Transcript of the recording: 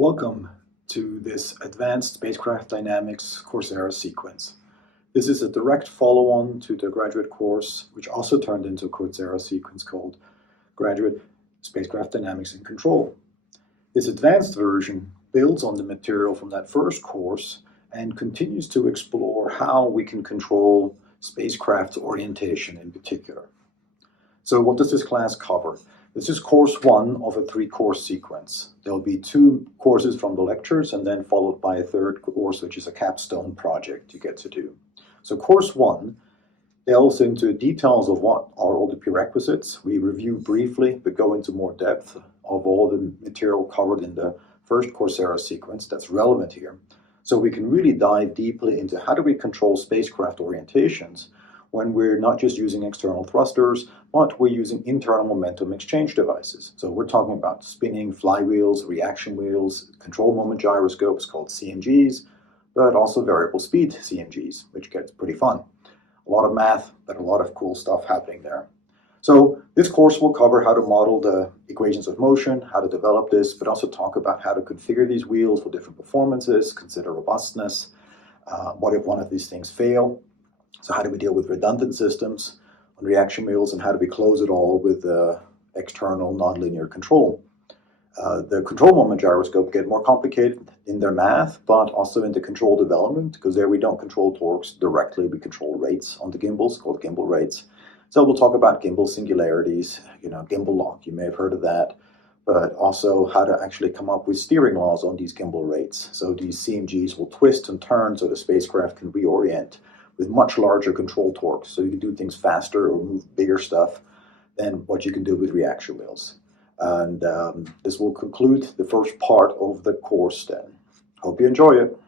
Welcome to this Advanced Spacecraft Dynamics Coursera sequence. This is a direct follow-on to the graduate course, which also turned into a Coursera sequence called Graduate Spacecraft Dynamics and Control. This advanced version builds on the material from that first course and continues to explore how we can control spacecraft's orientation in particular. So what does this class cover? This is course one of a three-course sequence. There'll be two courses from the lectures and then followed by a third course, which is a capstone project you get to do. So course one delves into details of what are all the prerequisites. We review briefly, but go into more depth of all the material covered in the first Coursera sequence that's relevant here. So we can really dive deeply into how do we control spacecraft orientations when we're not just using external thrusters, but we're using internal momentum exchange devices. So we're talking about spinning flywheels, reaction wheels, control moment gyroscopes called CMGs, but also variable speed CMGs, which gets pretty fun. A lot of math, but a lot of cool stuff happening there. So this course will cover how to model the equations of motion, how to develop this, but also talk about how to configure these wheels for different performances, consider robustness, what if one of these things fail. So how do we deal with redundant systems on reaction wheels, and how do we close it all with external nonlinear control? The control moment gyroscope get more complicated in their math, but also in the control development, because there we don't control torques directly, we control rates on the gimbals, called gimbal rates. So we'll talk about gimbal singularities, gimbal lock, you may have heard of that, but also how to actually come up with steering laws on these gimbal rates. So these CMGs will twist and turn so the spacecraft can reorient with much larger control torques, so you can do things faster or move bigger stuff than what you can do with reaction wheels. And this will conclude the first part of the course then. Hope you enjoy it.